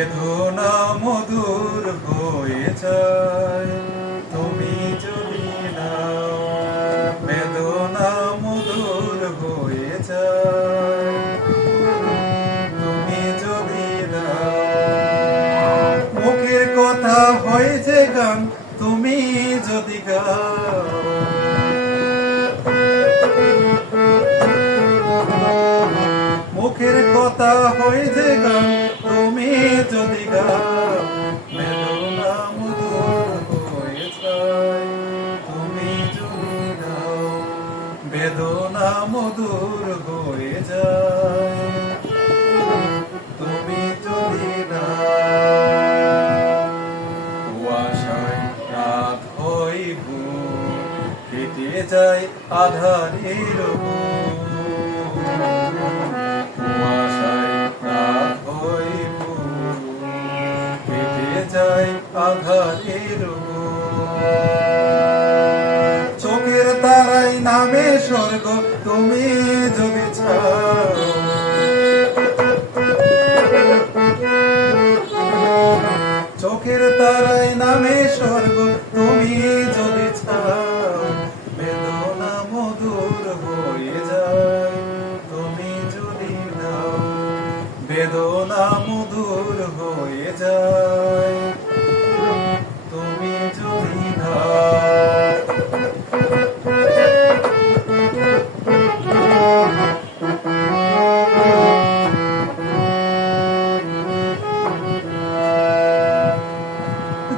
বেদনা মধুর হয়ে যায় তুমি যদি নাও, বেদনা মধুর হয়ে যায় তুমি যদি নাও। মুখের কথা হয় যে গান তুমি যদি গাও, মুখের কথা হয় যে গান তুমি যদি গাও, বেদনা মধুর হয়ে যায় তুমি যদি গাও, বেদনা মধুর হয়ে যায় তুমি যদি গাও। কুয়াশায় রাত হইব কেটে যায় আধারের আধারের চোখের তারাই নামে স্বর্গ তুমি যদি চাও, চোখের তারাই নামে স্বর্গ তুমি যদি চাও, বেদনা মধুর হয়ে যায় তুমি যদি নাও, বেদনা মধুর হয়ে যায় তুমি যদি নাও।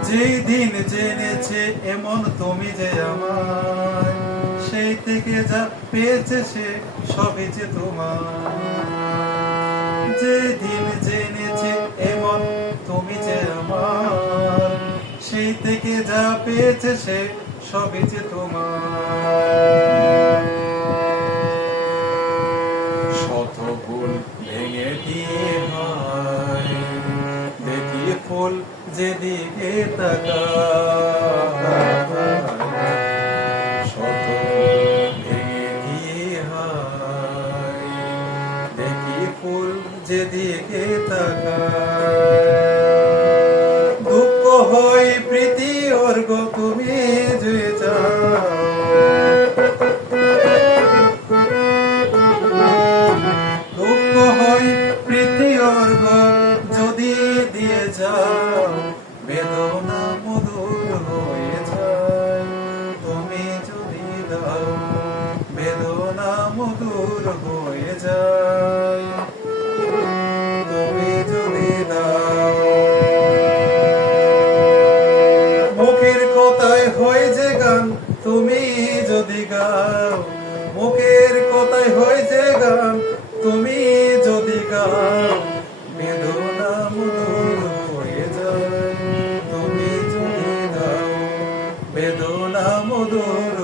যেই দিন জেনেছে এমন তুমি যে আমার, সেই থেকে যা পেয়েছে সে সবই যে তোমার। যেদিন জেনেছে এমন তুমি যে আমার, সেই থেকে যা পেয়েছে সে সবই যে তোমার। শত ফুল ভেঙে দিয়ে হয় দেখি ফুল যেদিকে তাকায়, শত ফুল ভেঙে দিয়ে হয় দেখি ফুল যেদিকে তাকায়। দুঃখ হই প্রীতি অর্ঘ তুমি যে যাও, দুঃখ হই প্রীতি অর্ঘ যদি দিয়ে যাও, বেদনা মধুর হয়ে যায় তুমি যদি দাও, বেদনা মধুর হয়ে যায় তুমি যদি দাও। মুখের কথায় হয় যে গান তুমি যদি গাও, মুখের কথায় হয় যে গান তুমি যদি গাও, বেদনা মধুর হয়ে যায় তুমি যদি দাও, বেদনা মধুর